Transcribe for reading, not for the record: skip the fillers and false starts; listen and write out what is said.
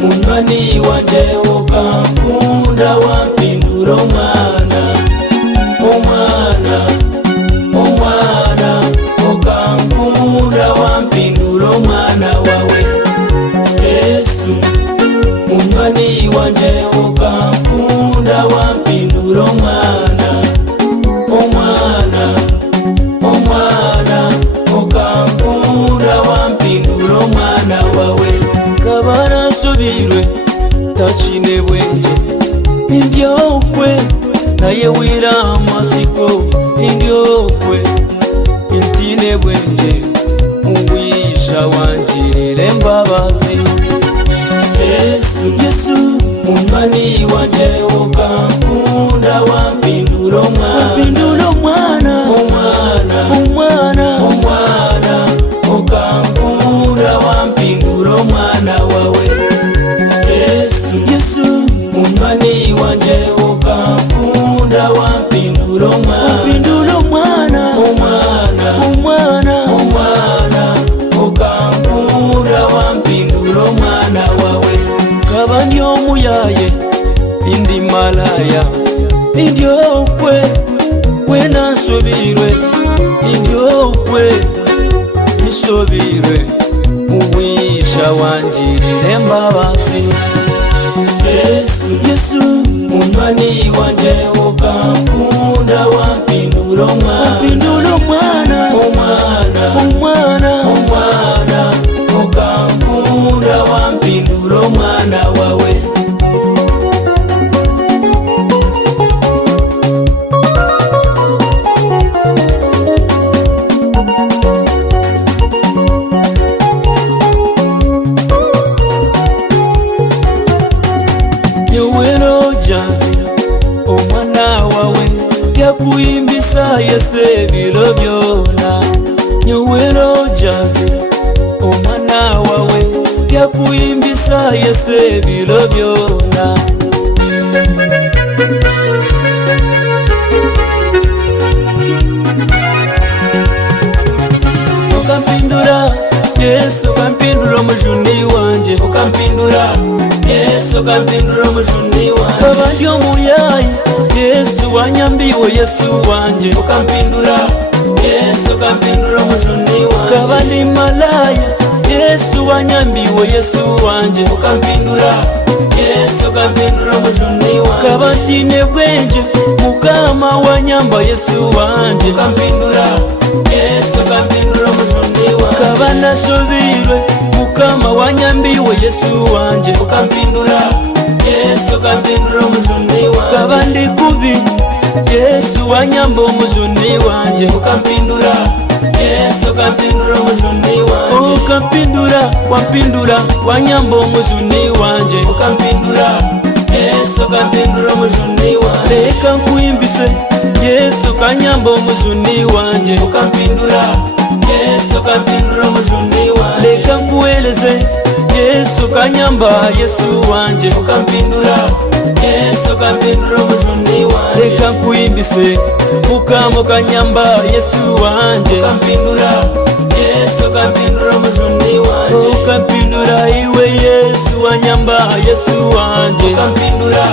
Munywani wanje ukankunda wampindura omwana, omwana, omwana, ukankunda wampindura omwana wawe. Yesu, munywani wanje ukankunda wampindura omwana, omwana, omwana, ukankunda wampindura omwana wawe. Kabara subirwe tachine bwenje indyokwe naye wira amasiko indyokwe intine bwenje uwisha wanjirire embabazi. Yesu, Yesu, munywani wanje ukankunda wampindura omwana, omwana, omwana, omwana, ukankunda wampindura omwana wawe. Yesu, Yesu, munywani wanje ukankunda wampindura omwana, omwana, omwana, omwana, ukankunda wampindura omwana wawe. Kaba ndi omuyaye indi malaya indyokwe wena nsubirwe indyokwe nsobirwe uwisha wanjirire embabazi. Yesu, Yesu, munywani wanje ukankunda wampindura omwana, omwana, omwana, omwana, ukankunda wampindura omwana wawe. Omwana wawe byakuyimbisa yese biro byona. Nyowero jazi omwana wawe byakuyimbisa yese biro byona. Ukampindura Yesu, ukampindura omujuni wanje, ukampindura Yesu, ukampindura omujuni wanje. Kaba ndi omuyayi Yesu wanyambiwe Yesu wanje, ukampindura Yesu, ukampindura omujuni wanje. Kaba ndi malaya Yesu wanyambiwe Yesu wanje, ukampindura Yesu, ukampindura omujuni wanje. Kaba ntine bwenje Mukama wanyamba Yesu wanje, ukampindura Yesu, ukampindura omujuni wanje. Kaba nasubirwe Mukama wanyambiwe Yesu wanje, ukampindura Yesu, ukampindura omujuni wanje. Kaba ndi kubi Yesu wanyamba omujuni wanje, ukampindura Yesu, ukampindura omujuni wanje. Ukampindura, wampindura wanyamba omujuni wanje, ukampindura Yesu, ukampindura omujuni wanje. Leka nkuyimbise Yesu kanyamba omujuni wanje, ukampindura Yesu, ukampindura omujuni wanje. Leka nkueleze Yesu kanyamba Yesu wanje, ukampindura Yesu, ukampindura omujuni wanje. Leka nkuyimbise Mukama kanyamba Yesu wanje, ukampindura Yesu, ukampindura omujuni wanje. Ukampindura iwe Yesu wanyamba Yesu wanje, ukampindura